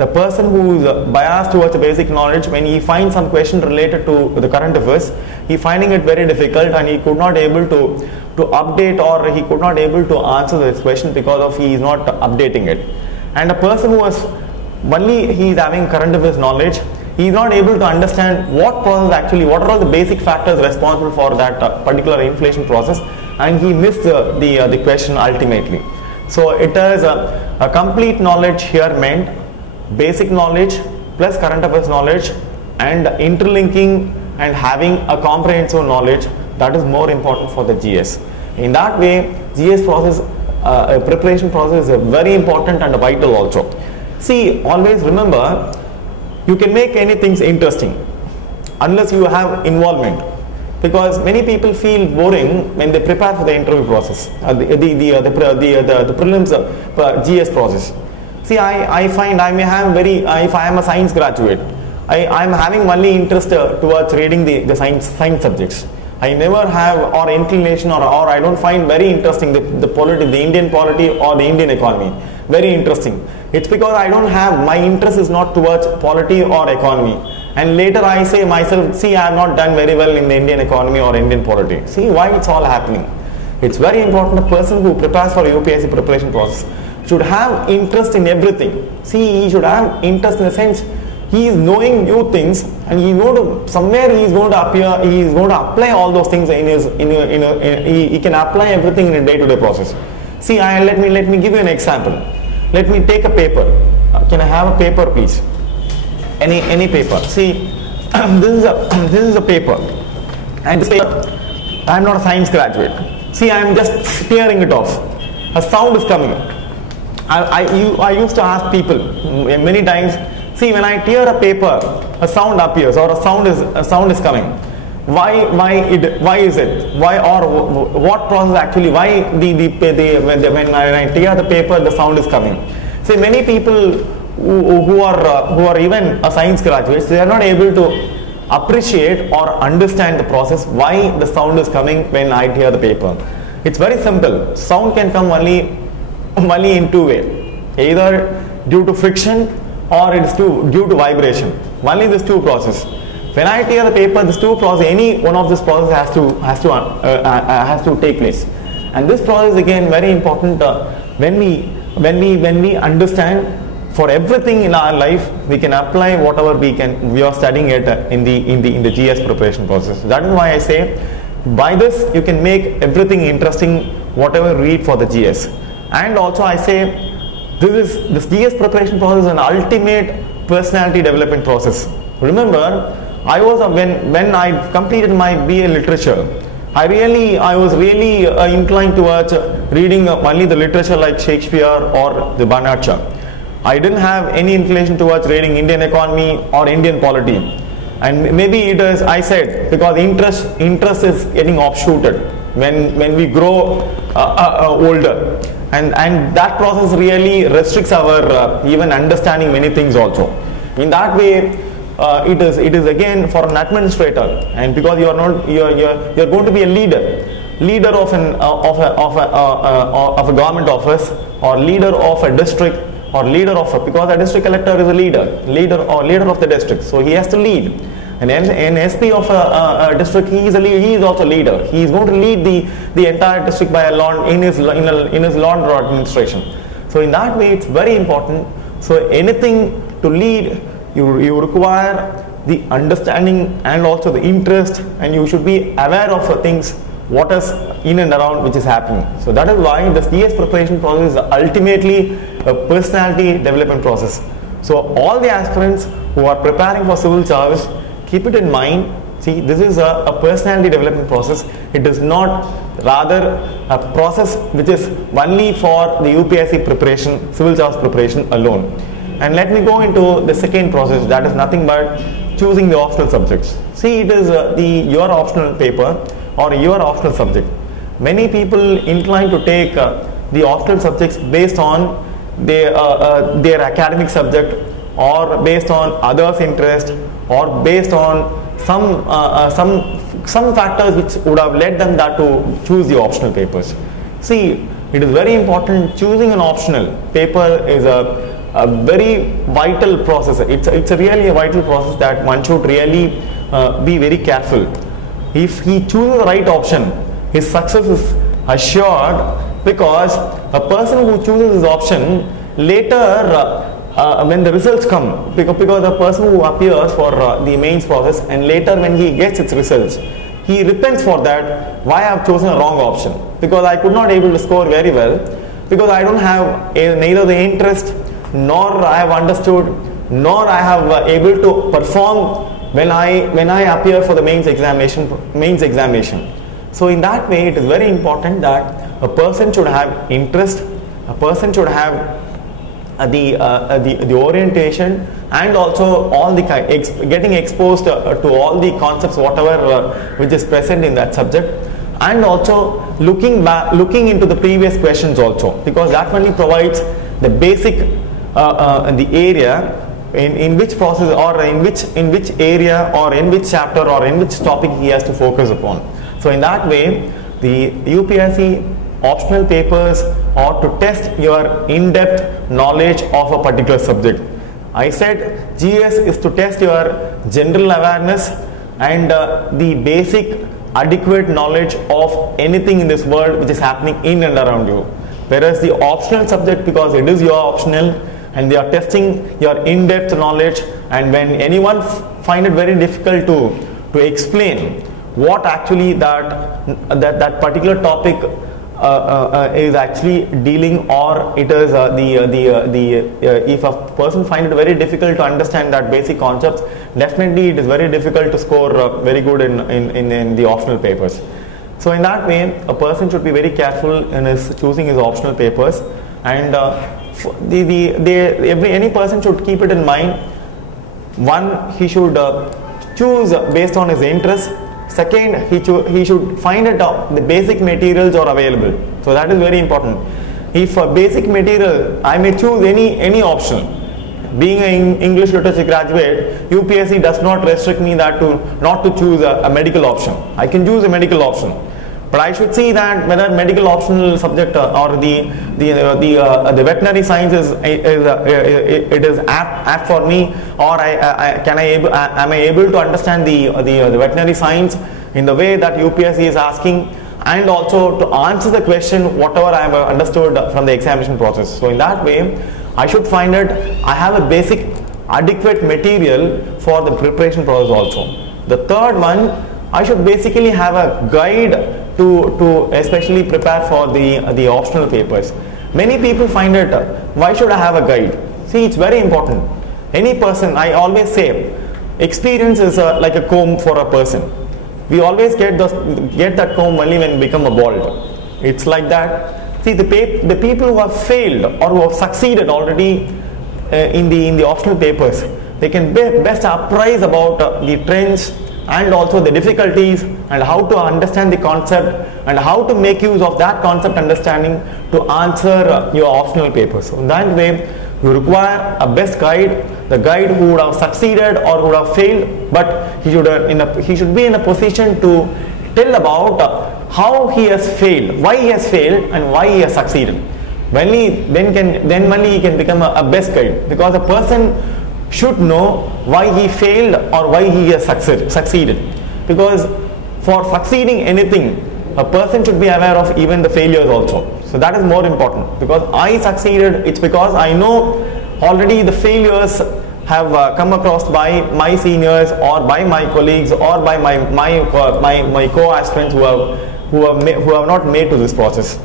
the person who is biased towards the basic knowledge, when he finds some question related to the current affairs, he finding it very difficult and he could not able to update, or he could not able to answer this question because of he is not updating it. And a person who was only he is having current affairs knowledge, he is not able to understand what process actually, what are all the basic factors responsible for that particular inflation process, and he missed the question ultimately. So it is a complete knowledge here meant basic knowledge plus current affairs knowledge and interlinking and having a comprehensive knowledge, that is more important for the GS. In that way, GS process, preparation process is very important and vital also. See, always remember, you can make anything interesting unless you have involvement, because many people feel boring when they prepare for the interview process, the prelims GS process. See, I find I may have if I am a science graduate, I am having only interest towards reading the science subjects. I never have or inclination or I don't find very interesting the Indian polity or the Indian economy very interesting. It's because I don't have, my interest is not towards polity or economy, and later I say myself, see, I have not done very well in the Indian economy or Indian polity. See why it's all happening. It's very important. A person who prepares for UPSC preparation process should have interest in everything. See, he should have interest in the sense he is knowing new things, and he know to somewhere he is going to appear. He is going to apply all those things in his he can apply everything in a day-to-day process. See, let me give you an example. Let me take a paper. Can I have a paper, please? Any paper. See, this is a paper, and this paper, I am not a science graduate. See, I am just tearing it off. A sound is coming. I used to ask people many times. See, when I tear a paper, a sound appears or a sound is coming. Why is it? Why, or what process actually? Why when I tear the paper, the sound is coming? See, many people who are even a science graduates, they are not able to appreciate or understand the process why the sound is coming when I tear the paper. It's very simple. Sound can come only in two ways, either due to friction or it's due to vibration. Only these two processes. When I tear the paper, these two processes, any one of these processes has to take place. And this process again very important. When we understand, for everything in our life we can apply whatever we are studying it in the GS preparation process. That is why I say, by this you can make everything interesting whatever you read for the GS. And also I say, this GS preparation process is an ultimate personality development process. Remember, when I completed my BA literature, I was really inclined towards reading only the literature like Shakespeare or the Bernard Shaw. I didn't have any inclination towards reading Indian economy or Indian polity. And maybe it is, I said, because interest is getting offshooted when we grow older. And that process really restricts our even understanding many things also. In that way, it is again for an administrator, and because you are going to be a leader of a government office, or leader of a district, or because a district collector is a leader of the district, so he has to lead. And an SP of a district, he is also a leader. He is going to lead the entire district by in his law and order administration. So in that way, it's very important. So anything to lead, you require the understanding and also the interest, and you should be aware of things what is in and around which is happening. So that is why the GS preparation process is ultimately a personality development process. So all the aspirants who are preparing for civil service, keep it in mind. See, this is a personality development process. It is not rather a process which is only for the UPSC preparation, civil service preparation alone. And let me go into the second process, that is nothing but choosing the optional subjects. See, it is your optional paper or your optional subject. Many people incline to take the optional subjects based on their academic subject, or based on others' interest, or based on some factors which would have led them to choose the optional papers. See, it is very important. Choosing an optional paper is a very vital process. It's a really a vital process that one should really be very careful. If he chooses the right option, his success is assured, because a person who chooses his option later, when the results come, because the person who appears for the mains process, and later when he gets its results, he repents for that, why I have chosen a wrong option, because I could not able to score very well, because I don't have neither the interest, nor I have understood, nor I have able to perform when I appear for the mains examination. So in that way, it is very important that a person should have interest, a person should have the orientation, and also all the getting exposed to all the concepts whatever which is present in that subject, and also looking into the previous questions also, because that only provides the basic the area in which process, or in which area, or in which chapter, or in which topic he has to focus upon. So in that way, the UPSC optional papers are to test your in-depth knowledge of a particular subject. I said GS is to test your general awareness and the basic adequate knowledge of anything in this world which is happening in and around you. Whereas the optional subject, because it is your optional and they are testing your in-depth knowledge, and when anyone find it very difficult to explain what actually that particular topic is actually dealing, or it is if a person finds it very difficult to understand that basic concepts, definitely it is very difficult to score very good in the optional papers. So in that way, a person should be very careful in his choosing his optional papers, and any person should keep it in mind. One, he should choose based on his interest. Second, he should find out the basic materials are available. So that is very important. If a basic material, I may choose any option. Being an English literature graduate, UPSC does not restrict me that not to choose a medical option. I can choose a medical option, but I should see that whether medical optional subject or the veterinary science is apt for me, or am I able to understand the veterinary science in the way that UPSC is asking, and also to answer the question whatever I have understood from the examination process. So in that way, I should find it I have a basic adequate material for the preparation process also. The third one, I should basically have a guide to especially prepare for the optional papers. Many people find it, why should I have a guide? See, it's very important. Any person, I always say, experience is like a comb for a person. We always get that comb only when we become a bald. It's like that. See, the people who have failed or who have succeeded already in the optional papers, they can best apprise about the trends and also the difficulties, and how to understand the concept and how to make use of that concept understanding to answer your optional papers. So in that way, you require a best guide, the guide who would have succeeded or would have failed, but he should be in a position to tell about how he has failed, why he has failed, and why he has succeeded. Then only he can become a best guide, because a person should know why he failed or why he has succeeded. Because for succeeding anything, a person should be aware of even the failures also. So that is more important, because I succeeded, it's because I know already the failures have come across by my seniors or by my colleagues or by my co-aspirants who have not made to this process.